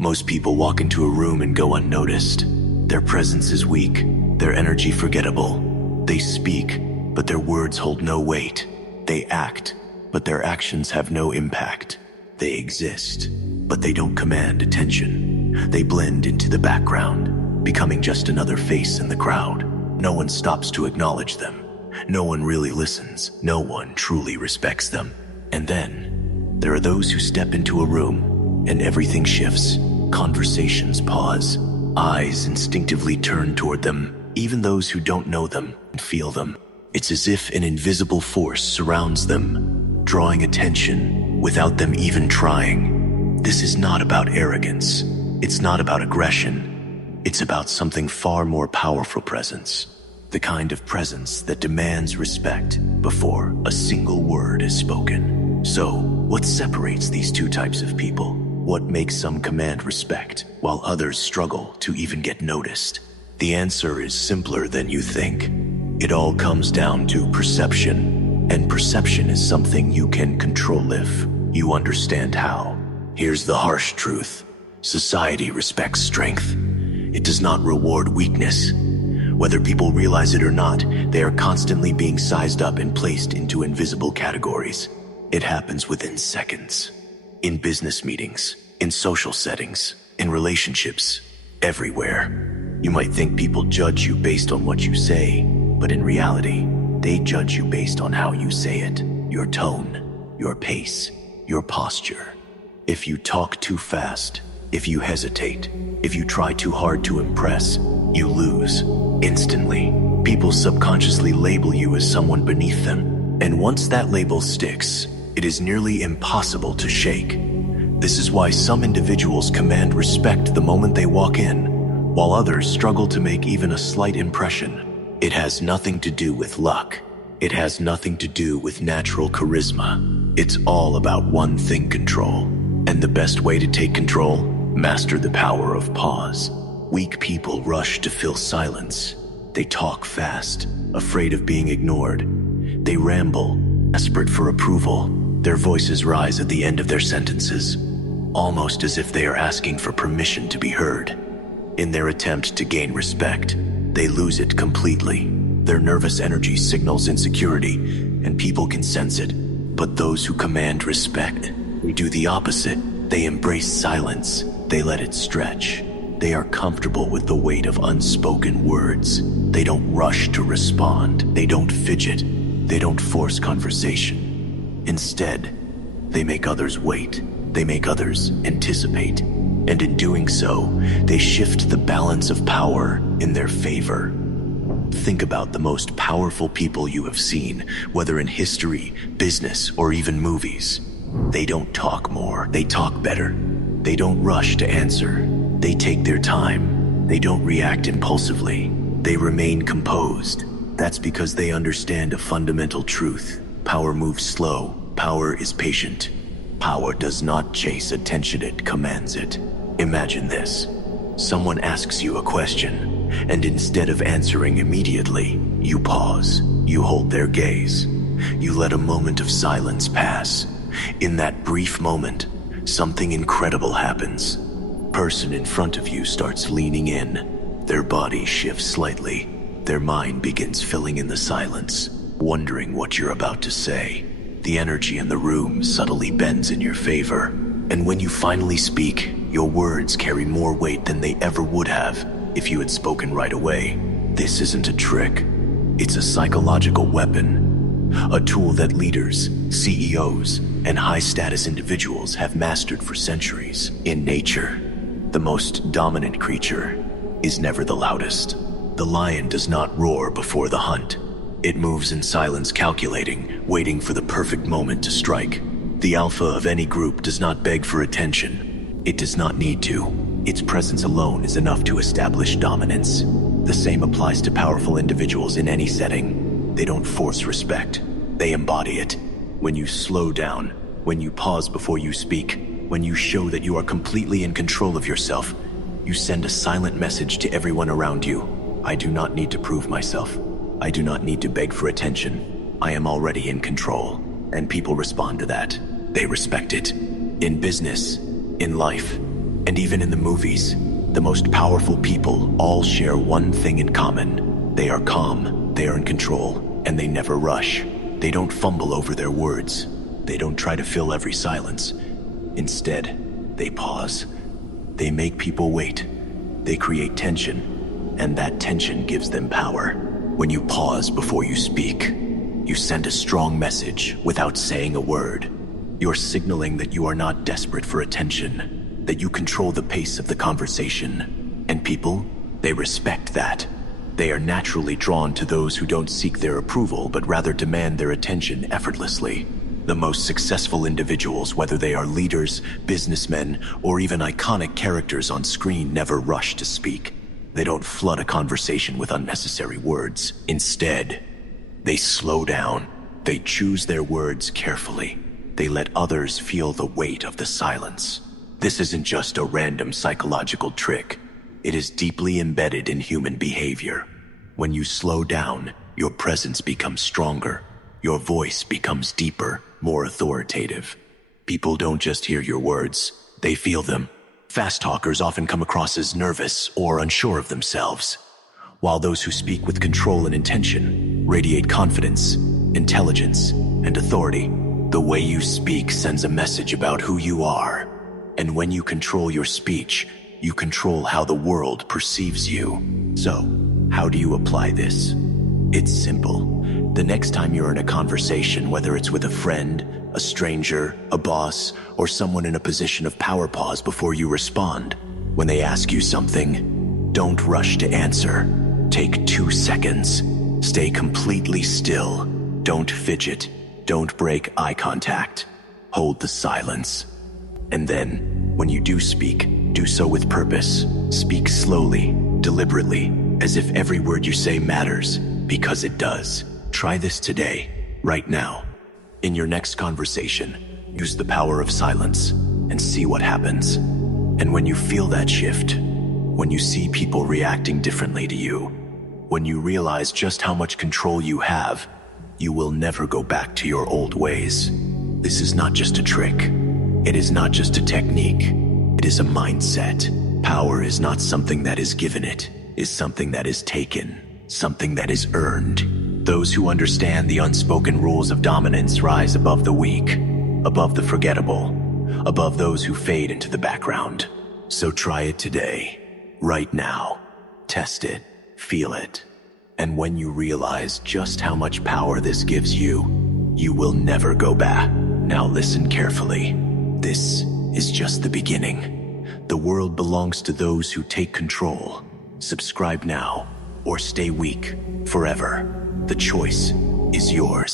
Most people walk into a room and go unnoticed. Their presence is weak, their energy forgettable. They speak, but their words hold no weight. They act, but their actions have no impact. They exist, but they don't command attention. They blend into the background, becoming just another face in the crowd. No one stops to acknowledge them. No one really listens. No one truly respects them. And then, there are those who step into a room, and everything shifts. Conversations pause. Eyes instinctively turn toward them, even those who don't know them and feel them. It's as if an invisible force surrounds them, drawing attention without them even trying. This is not about arrogance. It's not about aggression. It's about something far more powerful: presence. The kind of presence that demands respect before a single word is spoken. So, what separates these two types of people? What makes some command respect, while others struggle to even get noticed? The answer is simpler than you think. It all comes down to perception, and perception is something you can control if you understand how. Here's the harsh truth. Society respects strength. It does not reward weakness. Whether people realize it or not, they are constantly being sized up and placed into invisible categories. It happens within seconds. In business meetings, in social settings, in relationships, everywhere. You might think people judge you based on what you say, but in reality, they judge you based on how you say it, your tone, your pace, your posture. If you talk too fast, if you hesitate, if you try too hard to impress, you lose instantly. People subconsciously label you as someone beneath them, and once that label sticks, it is nearly impossible to shake. This is why some individuals command respect the moment they walk in, while others struggle to make even a slight impression. It has nothing to do with luck. It has nothing to do with natural charisma. It's all about one thing: control. And the best way to take control? Master the power of pause. Weak people rush to fill silence. They talk fast, afraid of being ignored. They ramble, desperate for approval. Their voices rise at the end of their sentences, almost as if they are asking for permission to be heard. In their attempt to gain respect, they lose it completely. Their nervous energy signals insecurity, and people can sense it. But those who command respect, they do the opposite. They embrace silence. They let it stretch. They are comfortable with the weight of unspoken words. They don't rush to respond. They don't fidget. They don't force conversation. Instead, they make others wait. They make others anticipate. And in doing so, they shift the balance of power in their favor. Think about the most powerful people you have seen, whether in history, business, or even movies. They don't talk more, they talk better. They don't rush to answer. They take their time. They don't react impulsively. They remain composed. That's because they understand a fundamental truth. Power moves slow. Power is patient. Power does not chase attention, it commands it. Imagine this. Someone asks you a question, and instead of answering immediately, you pause. You hold their gaze. You let a moment of silence pass. In that brief moment, something incredible happens. Person in front of you starts leaning in. Their body shifts slightly. Their mind begins filling in the silence, wondering what you're about to say. The energy in the room subtly bends in your favor. And when you finally speak, your words carry more weight than they ever would have if you had spoken right away. This isn't a trick. It's a psychological weapon. A tool that leaders, CEOs, and high-status individuals have mastered for centuries. In nature, the most dominant creature is never the loudest. The lion does not roar before the hunt. It moves in silence, calculating, waiting for the perfect moment to strike. The alpha of any group does not beg for attention. It does not need to. Its presence alone is enough to establish dominance. The same applies to powerful individuals in any setting. They don't force respect. They embody it. When you slow down, when you pause before you speak, when you show that you are completely in control of yourself, you send a silent message to everyone around you. I do not need to prove myself. I do not need to beg for attention. I am already in control, and people respond to that. They respect it. In business, in life, And even in the movies, the most powerful people all share one thing in common. They are calm, they are in control, and they never rush. They don't fumble over their words. They don't try to fill every silence. Instead, they pause. They make people wait. They create tension, and that tension gives them power. When you pause before you speak, you send a strong message without saying a word. You're signaling that you are not desperate for attention, that you control the pace of the conversation. And people, they respect that. They are naturally drawn to those who don't seek their approval, but rather demand their attention effortlessly. The most successful individuals, whether they are leaders, businessmen, or even iconic characters on screen, never rush to speak. They don't flood a conversation with unnecessary words. Instead, they slow down. They choose their words carefully. They let others feel the weight of the silence. This isn't just a random psychological trick. It is deeply embedded in human behavior. When you slow down, your presence becomes stronger. Your voice becomes deeper, more authoritative. People don't just hear your words, they feel them. Fast talkers often come across as nervous or unsure of themselves, while those who speak with control and intention radiate confidence, intelligence, and authority. The way you speak sends a message about who you are. And when you control your speech, you control how the world perceives you. So, how do you apply this? It's simple. The next time you're in a conversation, whether it's with a friend, a stranger, a boss, or someone in a position of power, pause before you respond. When they ask you something, don't rush to answer. Take 2 seconds. Stay completely still. Don't fidget. Don't break eye contact. Hold the silence. And then, when you do speak, do so with purpose. Speak slowly, deliberately, as if every word you say matters, because it does. Try this today, right now. In your next conversation, use the power of silence and see what happens. And when you feel that shift, when you see people reacting differently to you, when you realize just how much control you have, you will never go back to your old ways. This is not just a trick. It is not just a technique. It is a mindset. Power is not something that is given, it is something that is taken, something that is earned. Those who understand the unspoken rules of dominance rise above the weak, above the forgettable, above those who fade into the background. So try it today, right now. Test it, feel it. And when you realize just how much power this gives you, you will never go back. Now listen carefully. This is just the beginning. The world belongs to those who take control. Subscribe now, or stay weak forever. The choice is yours.